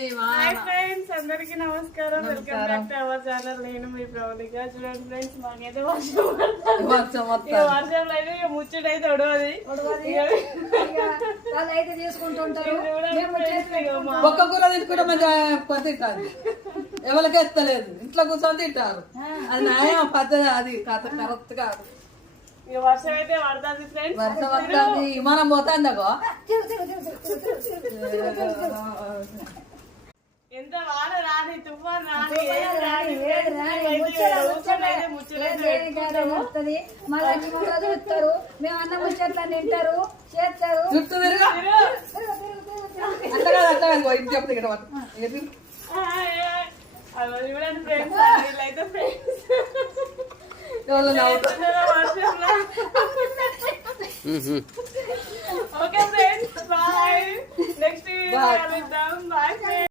Hi friends, అందరికి నమస్కారం. Welcome back to our channel. నేను మీ ప్రౌలిక. చూడండి ఫ్రెండ్స్, మాకైతే వర్షంలో అయితే ముచ్చటైతే ఒడవది ఒక్క కూర తింటుకుంటే మంచిగా తింటారు. ఎవరికి ఎత్తలేదు, ఇంట్లో కూర్చొని తింటారు. అది న్యాయం పద్ధతి, అది కరెక్ట్ కాదు. వర్షం అయితే పడుతుంది ఫ్రెండ్స్. వర్షం వస్తుంది, విమానం పోతుందగో. ఎంత వాన రాని, తుఫాన్ రాని, మేము అన్న ముచ్చట్లా తింటారు, చేస్తారు. చుట్టూ తిరుగు అట్లా కాదు, అట్లా కాదు. ఇంటి చెప్పు ఇక్కడ చూడండి ఫ్రెండ్స్, వీళ్ళైతే friends okay friends, bye. Next video కలుద్దాం. Bye friends.